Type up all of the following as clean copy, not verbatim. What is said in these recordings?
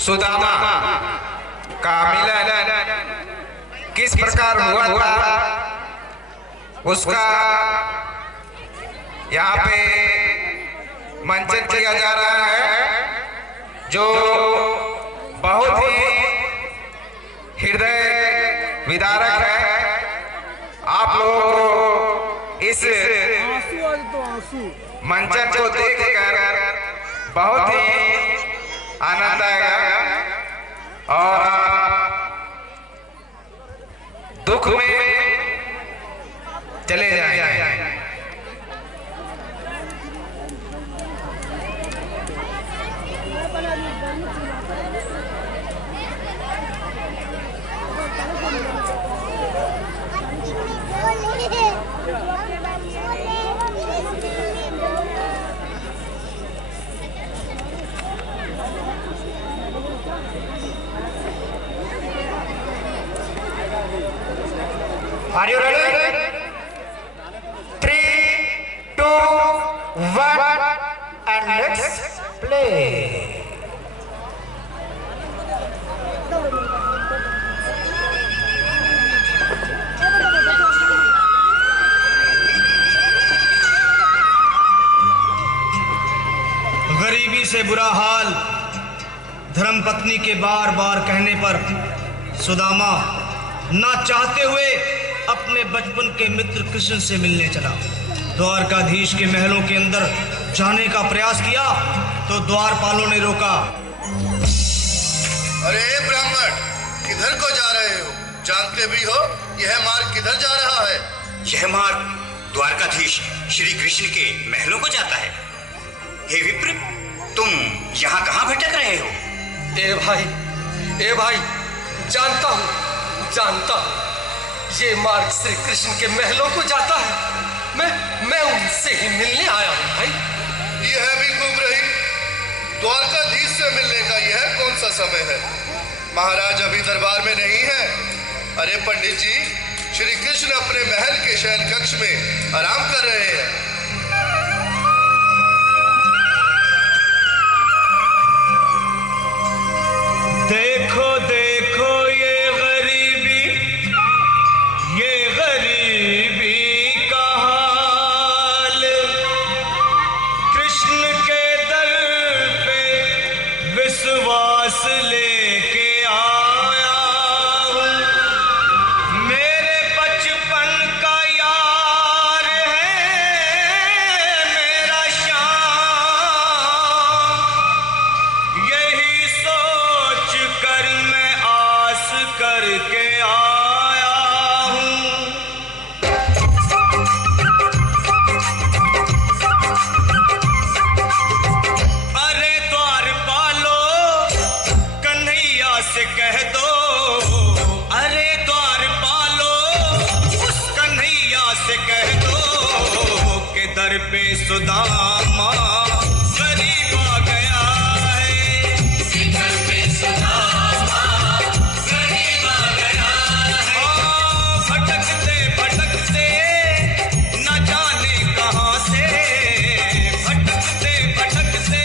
सुदामा का मिलन किस प्रकार हुआ था उसका यहाँ पे मंचन किया जा रहा है, जो बहुत ही हृदय विदारक है। आप लोगों को इस मंचन को देखकर बहुत ही आनंद आएगा और दुख में चले जाएंगे। Are you ready? 3, 2, 1 and let's play. गरीबी से बुरा हाल धर्मपत्नी के बार बार कहने पर सुदामा ना चाहते हुए अपने बचपन के मित्र कृष्ण से मिलने चला। द्वारकाधीश के महलों के अंदर जाने का प्रयास किया तो द्वारपालों ने रोका। अरे ब्राह्मण, किधर को जा रहे हो? जानते भी हो यह मार्ग किधर जा रहा है? यह मार्ग द्वारकाधीश श्री कृष्ण के महलों को जाता है। हे विप्र, तुम यहाँ कहाँ भटक रहे हो? ए भाई, जानता हूँ ये मार्ग श्री कृष्ण के महलों को जाता है। मैं उनसे ही मिलने आया हूँ भाई। यह भी खूब रही, द्वारकाधीश से मिलने का यह कौन सा समय है? महाराज अभी दरबार में नहीं है। अरे पंडित जी, श्री कृष्ण अपने महल के शयन कक्ष में आराम कर रहे हैं। देखो देखो ये गरीबी का हाल, कृष्ण के दर पे विश्वास लेके आया हूँ। मेरे बचपन का यार है मेरा श्याम, यही सोच कर मैं आस करके आया हूँ। अरे द्वारपालो कन्हैया से कह दो, अरे द्वारपालो उस कन्हैया से कह दो कि दर पे सुदामा गरीब आ गया है। दर पे सुदामा गरीब आ गया है। भटकते भटकते न जाने कहाँ से, भटकते भटकते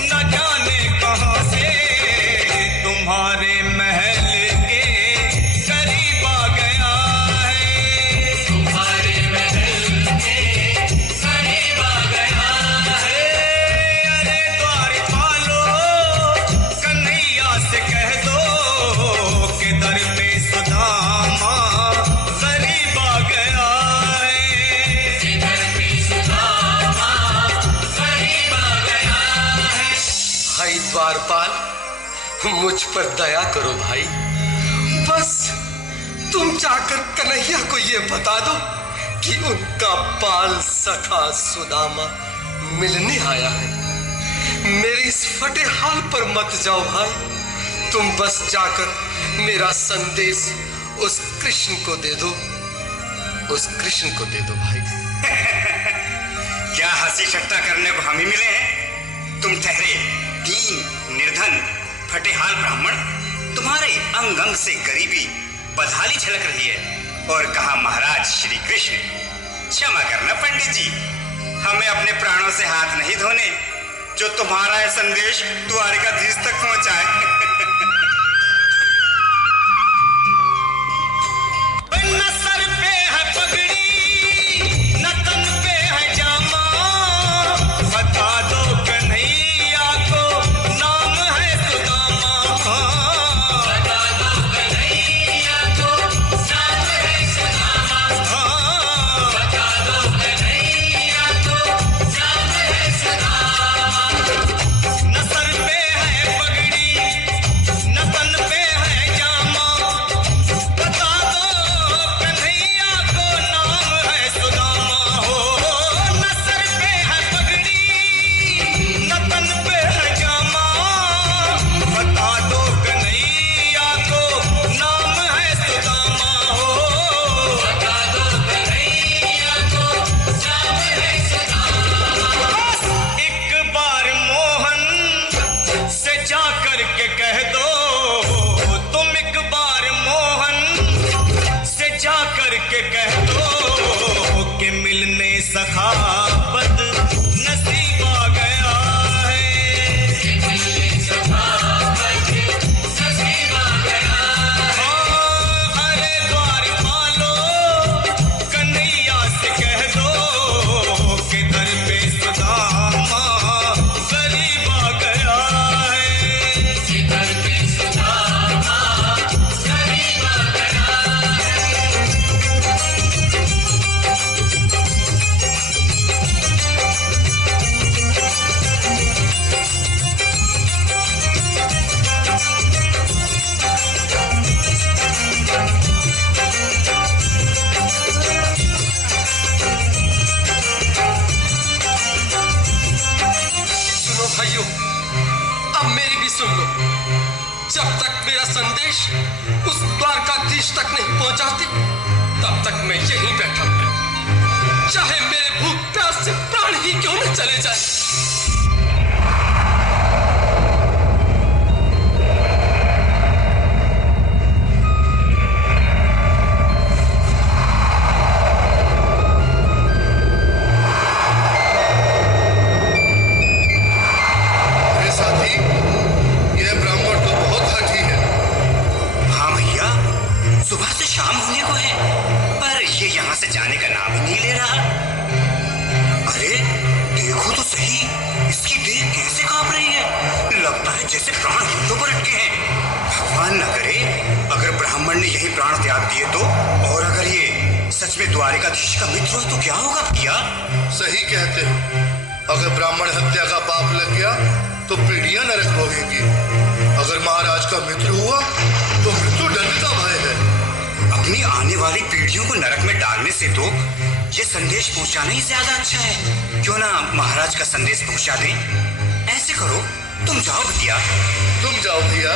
न जाने कहाँ से तुम्हारे महल के करीब आ गया है। तुम्हारे महल के करीब आ गया है। अरे द्वारपालो कन्हैया से कह दो कि दर पे सुदामा गरीब आ गया है। दर पे सुदामा गरीब आ गया है। भाई द्वारपाल, मुझ पर दया करो भाई। बस तुम जाकर कन्हैया को ये बता दो कि उनका बाल सखा सुदामा मिलने आया है। मेरे इस फटे हाल पर मत जाओ भाई। तुम बस जाकर मेरा संदेश उस कृष्ण को दे दो, उस कृष्ण को दे दो भाई। क्या हंसी ठट्टा करने को हम ही मिले हैं? तुम ठहरे दीन निर्धन फटेहाल ब्राह्मण, तुम्हारे अंग अंग से गरीबी बदहाली झलक रही है। और कहा महाराज श्री कृष्ण। क्षमा करना पंडित जी, हमें अपने प्राणों से हाथ नहीं धोने। जो तुम्हारा यह संदेश द्वारिकाधीश तक पहुंचाए। न सर पे है पगड़ी, न तन पे है जामा, बता दो कन्हैया को नाम है सुदामा। बता दो कन्हैया को नाम है सुदामा। बता दो कन्हैया को नाम है सुदामा। न सर पे है पगड़ी, न तन पे है जामा, बता दो कन्हैया को नाम है सुदामा। हो न सर पे है पगड़ी, न तन पे है जामा, बता दो कन्हैया को नाम है सुदामा। हो बता दो कन्हैया को नाम है सुदामा। एक बार मोहन से जा करके कह दो, तुम एक बार मोहन से जा करके कह दो कि मिलने सखावत नसीब आ गया है। मिलने सखावत नसीब आ गया है। अरे द्वारपालो कन्हैया से कह दो कि दर पे सुदामा गरीब आ गया है। दर पे सुदामा गरीब आ गया है। सुनो भाइयों, अब मेरी भी सुन लो। जब तक मेरा संदेश उस द्वारकाधीश तक नहीं पहुंचाती, तब तक मैं यहीं बैठा हूं, चाहे मेरे भूख प्यास से प्राण ही क्यों न चले जाए। मेरे साथी, यह ब्राह्मण तो बहुत हठी है। हाँ भैया, सुबह से शाम होने को है, पर ये यहाँ से जाने का नाम ही नहीं ले रहा। अरे देखो तो सही, इसकी देह कैसे कांप रही है। लगता है जैसे प्राण घुटनों पर अटके हैं। भगवान न करे अगर ब्राह्मण ने यही प्राण त्याग दिए तो, और अगर ये सच में द्वारिकाधीश का मित्र हो तो क्या होगा भैया? सही कहते हो। अगर ब्राह्मण हत्या का पाप लग गया तो पीढ़ियां नरक भोगेंगी। अगर महाराज का मित्र हुआ तो मृत्यु दंड का भय है। अपनी आने वाली पीढ़ियों को नरक में डालने से तो ये संदेश पहुंचाना ही ज्यादा अच्छा है। क्यों ना महाराज का संदेश पहुंचा दें। ऐसे करो, तुम जाओ भैया। तुम जाओ भैया,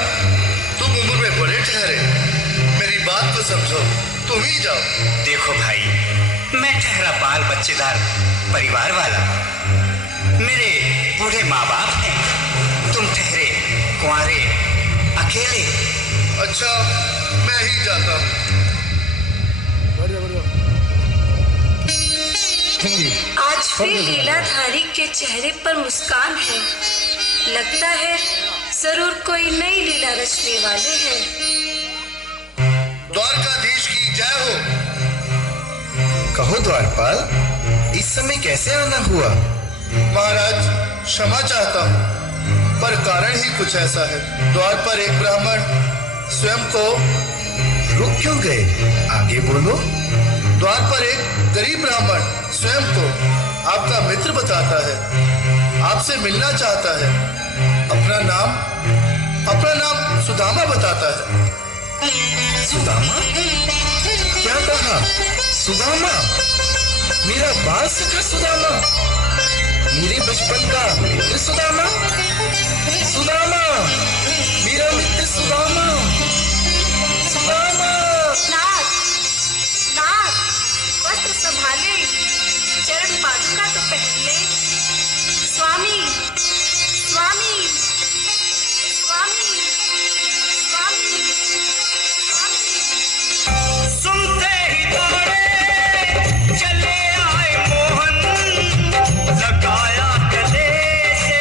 तुम उम्र में बड़े ठहरे, मेरी बात को समझो, तुम ही जाओ। देखो भाई, मैं ठहरा बाल बच्चेदार परिवार वाला, मेरे बूढ़े माँ बाप हैं, तुम ठहरे कुंवारे अकेले। अच्छा, मैं ही जाता हूँ। आज फिर लीलाधारी के चेहरे पर मुस्कान है। लगता है जरूर कोई नई लीला रचने वाले हैं। द्वारकाधीश की जय हो। कहो द्वारपाल, इस समय कैसे आना हुआ? महाराज, क्षमा चाहता हूँ, पर कारण ही कुछ ऐसा है। द्वार पर एक ब्राह्मण स्वयं को रुक क्यों गए? आगे बोलो। द्वार पर एक गरीब ब्राह्मण स्वयं को आपका मित्र बताता है, आपसे मिलना चाहता है। अपना नाम सुदामा बताता है। सुदामा? क्या कहा? सुदामा? मेरा बाल सखा सुदामा? मेरे बचपन का मित्र सुदामा? सुदामा, मेरा मित्र सुदामा। सुदामा। नाथ, नाथ, वस्त्र संभाले, चरण पादुका तो पहन ले। स्वामी, स्वामी, स्वामी, स्वामी, स्वामी। सुनते ही दौड़े चले आए मोहन, लगाया गले से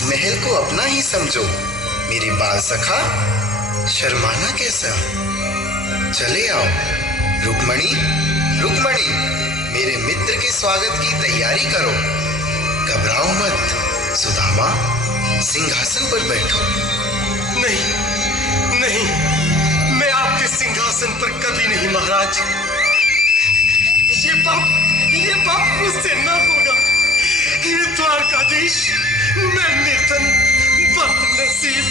इस महल को अपना ही समझो मेरे बाल सखा, शर्माना कैसा। चले आओ रुक्मणी, रुक्मणी, मेरे मित्र के स्वागत की तैयारी करो। घबराओ मत सुदामा, सिंहासन पर बैठो। नहीं नहीं, मैं आपके सिंहासन पर कभी नहीं महाराज। ये पाप मुझसे न होगा। ये द्वारकाधीश, मैं निर्धन, बदनसीब,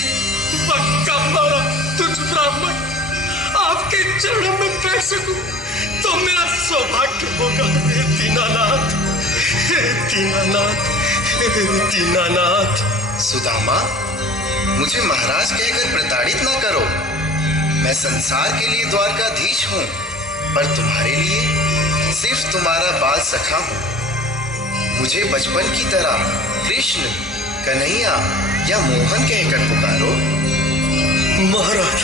बक्का मारा तुझ ब्राह्मण आपके चरणों में बैठ सकूं तो मेरा सौभाग्य होगा। हे दीनानाथ, हे दीनानाथ, हे दीनानाथ। सुदामा, मुझे महाराज कहकर प्रताड़ित ना करो। मैं संसार के लिए द्वारकाधीश हूँ, पर तुम्हारे लिए सिर्फ तुम्हारा बाल सखा हूँ। मुझे बचपन की तरह कृष्ण, कन्हैया या मोहन कहकर पुकारो। महाराज,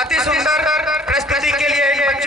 अति सुंदर